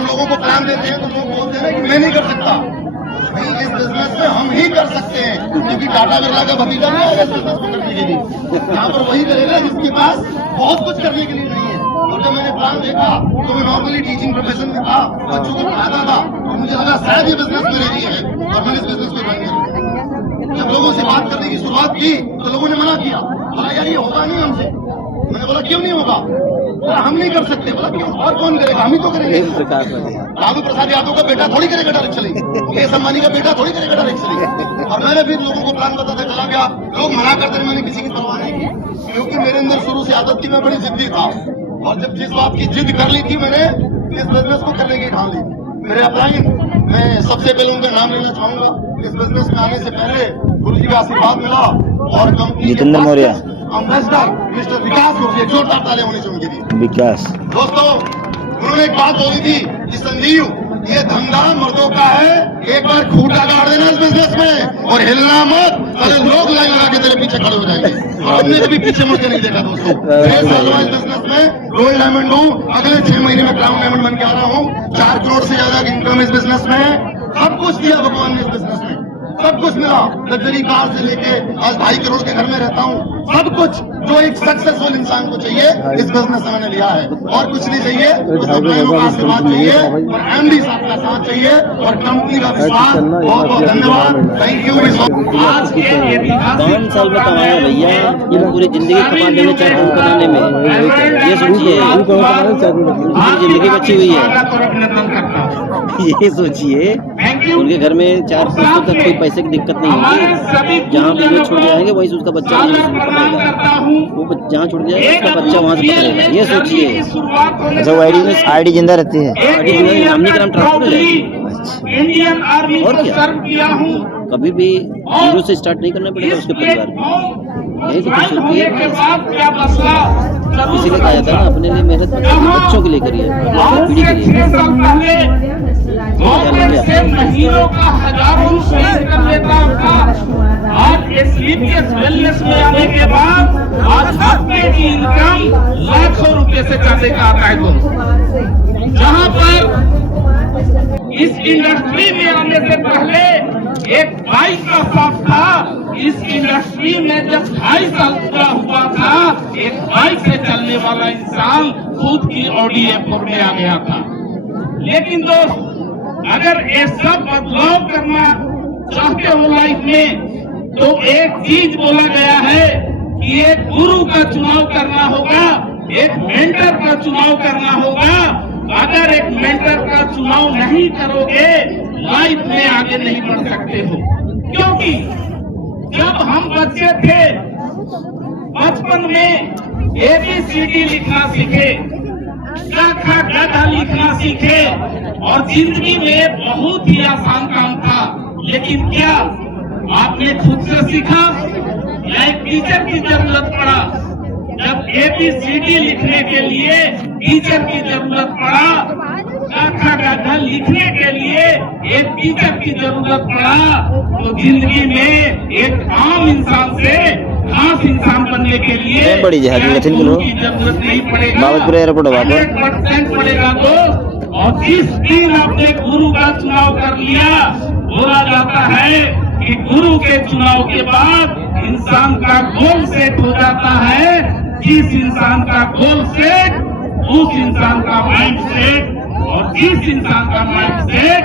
हम लोगों को प्लान देते हैं तो लोग बोलते हैं कि मैं नहीं कर सकता। भाई इस बिजनेस में हम ही कर सकते हैं, क्योंकि टाटा बिरला का भतीजा नहीं आएगा इस बिजनेस को करने के लिए। यहाँ पर वही करेगा जिसके पास बहुत कुछ करने के लिए नहीं है। और जब मैंने प्लान देखा तो मैं नॉर्मली टीचिंग प्रोफेशन में था, बच्चों को पढ़ाता था, और मुझे लगा शायद ये बिजनेस मेरे लिए है, और मैंने इस बिजनेस को ज्वाइन किया। जब लोगों से बात करने की शुरुआत की तो लोगों ने मना किया, बोला यार ये होगा नहीं हमसे। मैंने बोला क्यों नहीं होगा? बोला हम नहीं कर सकते। बोला क्यों? और कौन करेगा? हम ही तो करेंगे। लालू प्रसाद यादव का बेटा थोड़ी करेगा डायरेक्ट चलेगी, मुकेश अंबानी का बेटा थोड़ी करेगा डायरेक्ट चलेगी। और मैंने फिर लोगों को प्लान बताता चला गया, लोग मना करते थे, मैंने किसी की परवाह नहीं की, क्योंकि मेरे अंदर शुरू से आदत थी, मैं बड़ी जिद्दी था। और जब जिस बात की जिद कर ली थी मैंने, इस बिजनेस को करने की ठान ली। मेरे अपराइन, मैं सबसे पहले उनका नाम लेना चाहूंगा। इस बिजनेस में आने से पहले गुरु जी का आशीर्वाद मिला, और company Jitendra Maurya, ambassador mister Vikas Mukherjee, जोरदार तालियां होनी चाहिए उनके लिए। विकास दोस्तों, उन्होंने एक बात बोली थी कि संजीव ये धंधा मर्दों का है, एक बार खूंटा गाड़ देना इस बिजनेस में और हिलना मत, सारे लोग लाइन लगा के तेरे पीछे खड़े हो जाएंगे। और हमने कभी पीछे मुड़ के नहीं देखा दोस्तों। 6 साल हुआ इस बिजनेस में, रोयल डायमंड हूँ, अगले 6 महीने में क्राउन डायमंड बन के आ रहा हूँ। 4 करोड़ से ज्यादा की इनकम इस बिजनेस में है। सब कुछ दिया भगवान ने इस बिजनेस में, सब कुछ मिला, लग्जरी कार से लेके आज 2.5 करोड़ के घर में रहता हूँ। सब कुछ जो एक सक्सेसफुल इंसान को चाहिए इस बिजनेस में मैंने लिया है, और कुछ नहीं चाहिए, उस अपनाइयों का आशीर्वाद चाहिए, और एमडी साहब का साथ चाहिए, और कंपनी का विश्वास। बहुत बहुत धन्यवाद, थैंक यू। आज के 52 साल में कमाया भैया, ये पूरी जिंदगी कमा देने 4 करोड़ कमाने में, ये सोचिए पूरी जिंदगी बची हुई है। ये सोचिए उनके घर में 4 पुस्तक तक कोई पैसे की दिक्कत नहीं होगी, जहाँ भी वो छूट जाएंगे वही उसका बच्चा पकड़ेगा, वो जहाँ छूट जाएगा उसका बच्चा वहाँ से पकड़ेगा। ये सोचिए। अच्छा, वो आईडी जिंदा रहती है, आईडी हमने का नाम ट्रांसफर हो जाएगी। और क्या, कभी भी जीरो से स्टार्ट नहीं करना पड़ेगा उसके परिवार को। यही तो खुशी होती है। इसीलिए कहा जाता है ना, अपने लिए मेहनत बच्चों के लिए करिए, पीढ़ी के लिए। महीनों का हजारों कर लेता था, आज एसलीपीएस वेलनेस में आने के बाद आज हफ्ते की इनकम लाखों रुपए से ज्यादा का आता है। तो जहाँ पर इस इंडस्ट्री में आने से पहले एक बाइक का शौक था, इस इंडस्ट्री में जब 2.5 साल पूरा हुआ था, एक बाइक से चलने वाला इंसान खुद की ऑडी A4 में आ गया था। लेकिन दोस्त, अगर ये सब बदलाव करना चाहते हो लाइफ में, तो एक चीज बोला गया है कि एक गुरु का चुनाव करना होगा, एक मेंटर का चुनाव करना होगा। अगर एक मेंटर का चुनाव नहीं करोगे, लाइफ में आगे नहीं बढ़ सकते हो। क्योंकि जब हम बच्चे थे, बचपन में ABCD लिखना सीखे, क ख ग घ लिखना सीखे, और जिंदगी में बहुत ही आसान काम था। लेकिन क्या आपने खुद से सीखा या एक टीचर की जरूरत पड़ा? जब ABCD लिखने के लिए टीचर की जरूरत पड़ा, क ख ग घ लिखने के लिए एक टीचर की जरूरत पड़ा, तो जिंदगी में एक आम इंसान से खास इंसान बनने के लिए बड़ी की जरूरत नहीं पड़ेगा, 100% पड़ेगा दोस्त। और जिस दिन आपने गुरु का चुनाव कर लिया, बोला जाता है कि गुरु के चुनाव के बाद इंसान का गोल सेट हो जाता है। जिस इंसान का गोल सेट, उस इंसान का माइंड सेट, और जिस इंसान का माइंड सेट